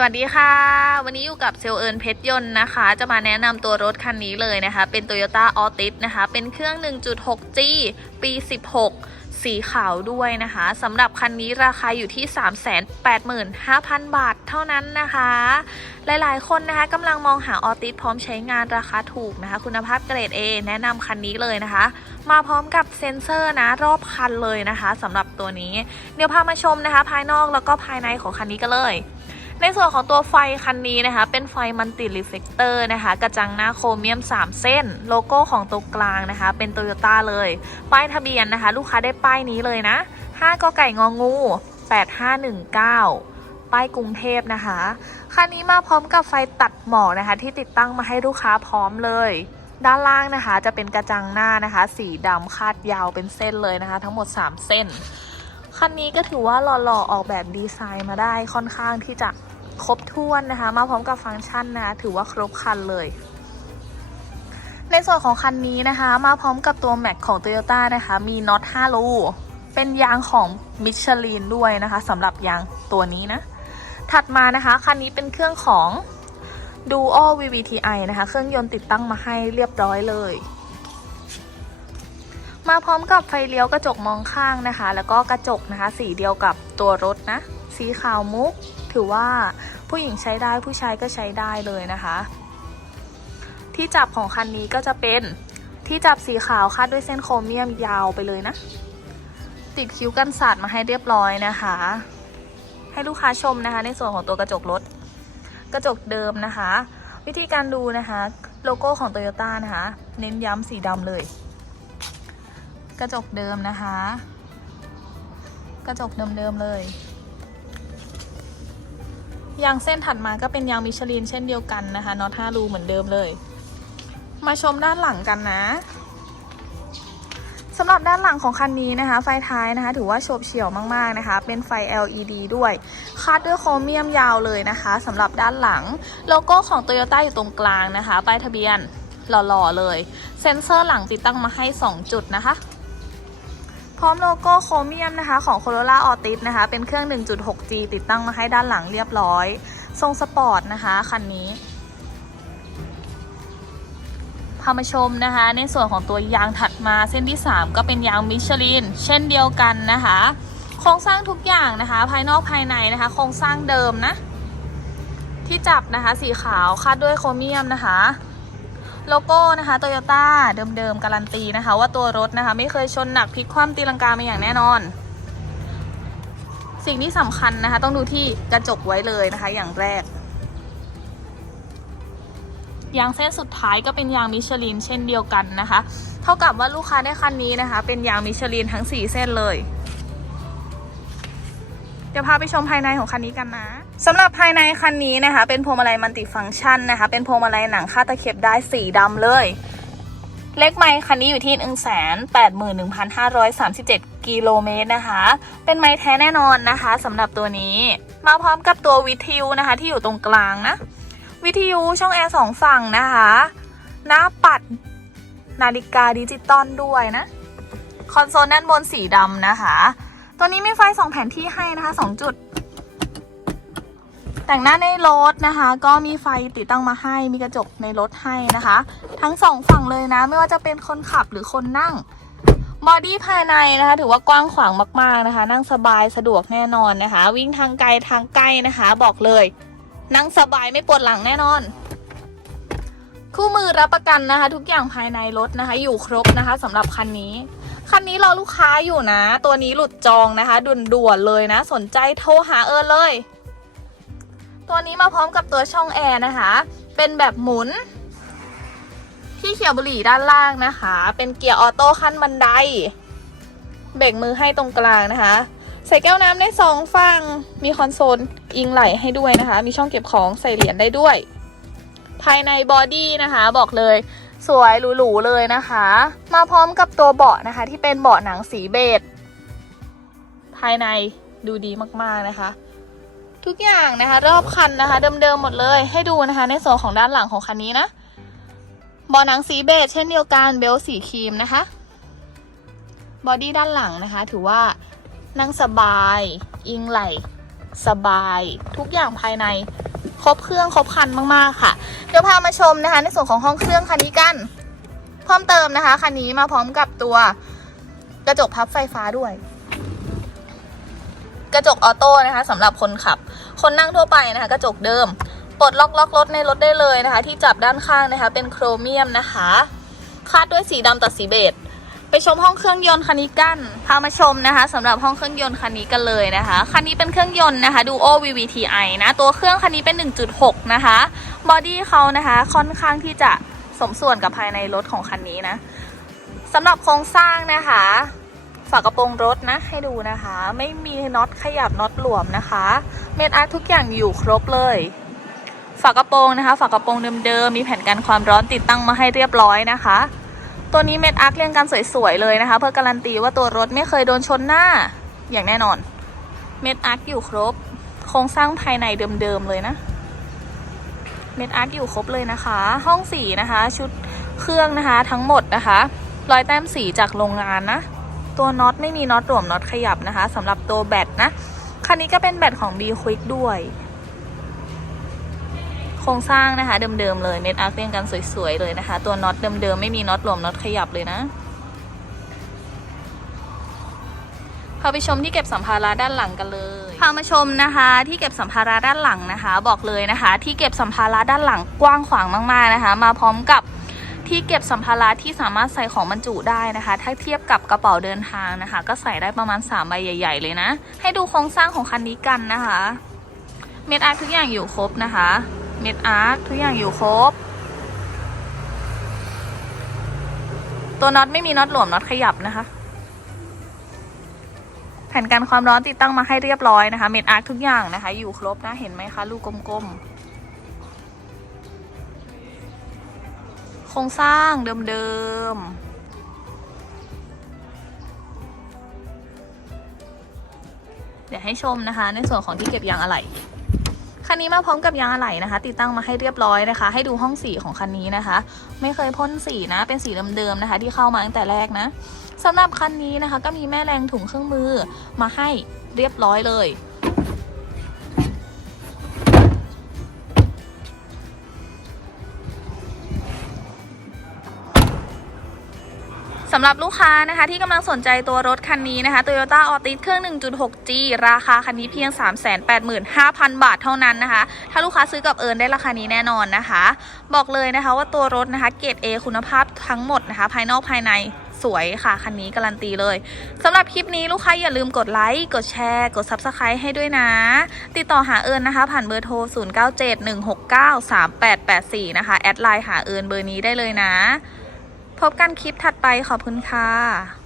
สวัสดีค่ะ วันนี้อยู่กับเซลเอิญเพชรยนต์นะคะ จะมาแนะนำตัวรถคันนี้เลยนะคะ เป็น Toyota Altis นะคะ เป็นเครื่อง 1.6G ปี 16 สีขาวด้วยนะคะสำหรับคันนี้ราคาอยู่ที่ 385,000 บาทเท่านั้นนะคะ หลายๆ คนนะคะกำลังมองหาออติสพร้อมใช้งานราคาถูกนะคะ คุณภาพเกรด A แนะนำคันนี้เลยนะคะ มาพร้อมกับเซ็นเซอร์นะรอบคันเลยนะคะสำหรับตัวนี้ เดี๋ยวพามาชมนะคะ ภายนอกแล้วก็ภายในของคันนี้กันเลย ในส่วนของตัวไฟคันนี้นะคะ เป็นไฟมันติรีเฟกเตอร์นะคะ กระจังหน้าโครเมียม 3 เส้น โลโก้ของตัวกลางนะคะ เป็นโตโยต้าเลย ป้ายทะเบียนนะคะ ลูกค้าได้ป้ายนี้เลยนะ5กไก่งองู 8519 ป้ายกรุงเทพนะคะ คันนี้มาพร้อมกับไฟตัดหมอกนะคะ ที่ติดตั้งมาให้ลูกค้าพร้อมเลยด้านล่างนะคะจะเป็นกระจังหน้านะคะ สีดำคาดยาวเป็นเส้นเลยนะคะ ทั้งหมด 3 เส้น คันนี้ก็ถือว่าหล่อๆออกแบบดีไซน์มาได้ค่อนข้างที่จะครบถ้วนนะคะ มาพร้อมกับฟังก์ชันนะคะถือว่าครบคันเลยในส่วนของคันนี้นะคะ มาพร้อมกับตัวแม็กของ Toyota นะคะ มีน็อต5รูเป็นยางของมิชลินด้วยนะคะสำหรับยางตัวนี้นะ ถัดมานะคะคันนี้เป็นเครื่องของ Duo VVTi นะคะ เครื่องยนต์ติดตั้งมาให้เรียบร้อยเลย มาพร้อมกับไฟเลี้ยวกระจกมองข้างนะคะ แล้วก็กระจกนะคะ สีเดียวกับตัวรถนะ สีขาวมุก ถือว่าผู้หญิงใช้ได้ผู้ชายก็ใช้ได้เลยนะคะ ที่จับของคันนี้ก็จะเป็นที่จับสีขาวคาดด้วยเส้นโครเมียมยาวไปเลยนะ ติดคิ้วกันสาดมาให้เรียบร้อยนะคะ ให้ลูกค้าชมนะคะ ในส่วนของตัวกระจกรถ กระจกเดิมนะคะ วิธีการดูนะคะ โลโก้ของ Toyota นะคะ เน้นย้ำสีดำเลย กระจกเดิมนะคะ กระจกเดิมๆเลย ยางเส้นถัดมาก็เป็นยางมิชลินเช่นเดียวกันนะคะน็อต5รูเหมือนเดิมเลย มาชมด้านหลังกันนะสำหรับด้านหลังของคันนี้นะคะ ไฟท้ายนะคะ ถือว่าโฉบเฉี่ยวมากๆนะคะ เป็นไฟ LED ด้วยคาดด้วยโครเมียมยาวเลยนะคะสำหรับด้านหลังโลโก้ของ Toyota อยู่ตรงกลางนะคะป้ายทะเบียนหล่อๆเลย เซ็นเซอร์หลังติดตั้งมาให้ 2 จุดนะคะ พร้อมโลโก้โครเมียมนะคะของ Corolla Altis นะคะ เป็นเครื่อง 1.6G ติดตั้งมาให้ด้านหลังเรียบร้อย ทรงสปอร์ตนะคะคันนี้พามาชมนะคะ ในส่วนของตัวยางถัดมาเส้นที่ 3 ก็เป็นยางมิชลิน เช่นเดียวกันนะคะ โครงสร้างทุกอย่างนะคะ ภายนอกภายในนะคะ โครงสร้างเดิมนะ ที่จับนะคะสีขาวคาดด้วยโครเมียมนะคะ โลโก้นะคะโตโยต้าเดิมๆการันตีนะคะ ว่าตัวรถนะคะ ไม่เคยชนหนักพลิกคว่ำตีลังกามาอย่างแน่นอน สิ่งที่สำคัญนะคะ ต้องดูที่กระจกไว้เลยนะคะ อย่างแรกยางเส้นสุดท้ายก็เป็นยางมิชลินเช่นเดียวกันนะคะ เท่ากับว่าลูกค้าได้คันนี้นะคะ เป็นยางมิชลินทั้ง 4 เส้นเลย เดี๋ยวพาไปชมภายในของคันนี้กันนะสำหรับภายในคันนี้นะคะ เป็นพวงมาลัยมัลติฟังก์ชันนะคะ เป็นพวงมาลัยหนังคาดตะเข็บได้สีดำเลย เลขไมค์คันนี้อยู่ที่ 1 8 1 5 3 7 กิโลเมตรนะคะ เป็นไม้แท้แน่นอนนะคะสำหรับตัวนี้ มาพร้อมกับตัววิทยุนะคะ ที่อยู่ตรงกลางนะ วิทยุช่องแอร์สองฝั่งนะคะ หน้าปัดนาฬิกาดิจิตอลด้วยนะ คอนโซลด้านบนสีดำนะคะ ตัวนี้มีไฟสองแผนที่ให้นะคะสองจุด แต่งหน้าในรถนะคะ ก็มีไฟติดตั้งมาให้มีกระจกในรถให้นะคะ ทั้งสองฝั่งเลยนะ ไม่ว่าจะเป็นคนขับหรือคนนั่งบอดี้ภายในนะคะ ถือว่ากว้างขวางมาก ๆนะคะ นั่งสบายสะดวกแน่นอนนะคะ วิ่งทางไกลทางใกล้นะคะ บอกเลย นั่งสบายไม่ปวดหลังแน่นอน คู่มือรับประกันนะคะ ทุกอย่างภายในรถนะคะ อยู่ครบนะคะสำหรับคันนี้ คันนี้รอลูกค้าอยู่นะ ตัวนี้หลุดจองนะคะด่วนๆเลยนะ สนใจโทรหาเอิญเลย ตัวนี้มาพร้อมกับตัวช่องแอร์นะคะ เป็นแบบหมุน ที่เขียวบุหรี่ด้านล่างนะคะ เป็นเกียร์ออโต้ขั้นบันได เบรกมือให้ตรงกลางนะคะ ใส่แก้วน้ำได้สองฝั่ง มีคอนโซลอิงไหลให้ด้วยนะคะ มีช่องเก็บของใส่เหรียญได้ด้วย ภายในบอดี้นะคะ บอกเลย สวยหรูๆเลยนะคะ มาพร้อมกับตัวเบาะนะคะ ที่เป็นเบาะหนังสีเบจภายในดูดีมากๆนะคะ ทุกอย่างนะคะ รอบคันนะคะ เดิมๆหมดเลยให้ดูนะคะ ในส่วนของด้านหลังของคันนี้นะเบาะหนังสีเบจเช่นเดียวกันเบลสีครีมนะคะบอดี้ด้านหลังนะคะ ถือว่านั่งสบาย อิงไหลสบาย ทุกอย่างภายใน ครบเครื่องครบคันมากๆค่ะ เดี๋ยวพามาชมนะคะ ในส่วนของห้องเครื่องคันนี้กัน เพิ่มเติมนะคะคันนี้มาพร้อมกับตัวกระจกพับไฟฟ้าด้วย กระจกออโต้นะคะสำหรับคนขับ คนนั่งทั่วไปนะคะ กระจกเดิมปลดล็อกล็อกรถในรถได้เลยนะคะ ที่จับด้านข้างนะคะ เป็นโครเมียมนะคะ คาดด้วยสีดำตัดสีเบจ ไปชมห้องเครื่องยนต์คันนี้กัน พามาชมนะคะสำหรับห้องเครื่องยนต์คันนี้กันเลยนะคะ คันนี้เป็นเครื่องยนต์นะคะ Duo VVTi นะ ตัวเครื่องคันนี้เป็น 1.6 นะคะ บอดี้เขานะคะค่อนข้างที่จะสมส่วนกับภายในรถของคันนี้นะสำหรับโครงสร้างนะคะ ฝากระโปรงรถนะให้ดูนะคะ ไม่มีน็อตขยับน็อตหลวมนะคะ เมดอาร์ตทุกอย่างอยู่ครบเลยฝากระโปรงนะคะ ฝากระโปรงเดิมๆมีแผ่นกันความร้อนติดตั้งมาให้เรียบร้อยนะคะ ตัวนี้เมดอาร์ตเรียงกันสวยๆเลยนะคะ เพื่อการันตีว่าตัวรถไม่เคยโดนชนหน้าอย่างแน่นอน เมดอาร์ตอยู่ครบ โครงสร้างภายในเดิมๆเลยนะ เมดอาร์ตอยู่ครบเลยนะคะ ห้องสีนะคะ ชุดเครื่องนะคะทั้งหมดนะคะ รอยแต้มสีจากโรงงานนะ ตัวน็อตไม่มีน็อตหลวมน็อตขยับนะคะสำหรับตัวแบตนะคันนี้ก็เป็นแบตของ B Quick ด้วย โครงสร้างนะคะ เดิมๆเลยเม็ดอาร์เรียงกันสวยๆเลยนะคะ ตัวน็อตเดิมๆไม่มีน็อตหลวมน็อตขยับเลยนะพาไปชมที่เก็บสัมภาระด้านหลังกันเลยพามาชมนะคะที่เก็บสัมภาระด้านหลังนะคะ บอกเลยนะคะ ที่เก็บสัมภาระด้านหลังกว้างขวางมากๆนะคะ มาพร้อมกับที่เก็บสัมภาระที่สามารถใส่ของบรรจุได้นะคะ ถ้าเทียบกับกระเป๋าเดินทางนะคะ ก็ใส่ได้ประมาณ3ใบใหญ่ ๆ เลยนะ ให้ดูโครงสร้างของคันนี้กันนะคะ เม็ดอาร์ทุกอย่างอยู่ครบนะคะ เม็ดอาร์ตทุกอย่างอยู่ครบ ตัวน็อตไม่มีน็อตหลวมน็อตขยับนะคะ แผ่นกันความร้อนติดตั้งมาให้เรียบร้อยนะคะ เม็ดอาร์ตทุกอย่างนะคะ อยู่ครบนะเห็นไหมคะลูกกลมๆ โครงสร้างเดิมๆเดี๋ยวให้ชมนะคะ ในส่วนของที่เก็บยางอะไหล่ คันนี้มาพร้อมกับยางอะไหล่นะคะ ติดตั้งมาให้เรียบร้อยนะคะ ให้ดูห้องสีของคันนี้นะคะ ไม่เคยพ่นสีนะ เป็นสีเดิมๆนะคะ ที่เข้ามาตั้งแต่แรกนะสำหรับคันนี้นะคะ ก็มีแม่แรงถุงเครื่องมือมาให้เรียบร้อยเลยำหรับลูกค้านะคะที่กำลังสนใจตัวรถคันนี้นะคะ Toyota Altis เครื่อง 1.6G ราคาคันนี้เพียง 385,000 บาทเท่านั้นนะคะ ถ้าลูกค้าซื้อกับเอิญได้ราคานี้แน่นอนนะคะ บอกเลยนะคะว่าตัวรถนะคะเกรด A คุณภาพทั้งหมดนะคะ ภายนอกภายในสวยค่ะ คันนี้การันตีเลยสำหรับคลิปนี้ลูกค้าอย่าลืมกดไลค์ กดแชร์ กด Subscribe ให้ด้วยนะ ติดต่อหาเอิญนะคะ ผ่านเบอร์โทร 0971693884 นะคะ แอดไลน์หาเอิญเบอร์นี้ได้เลยนะ พบกันคลิปถัดไปขอบคุณค่ะ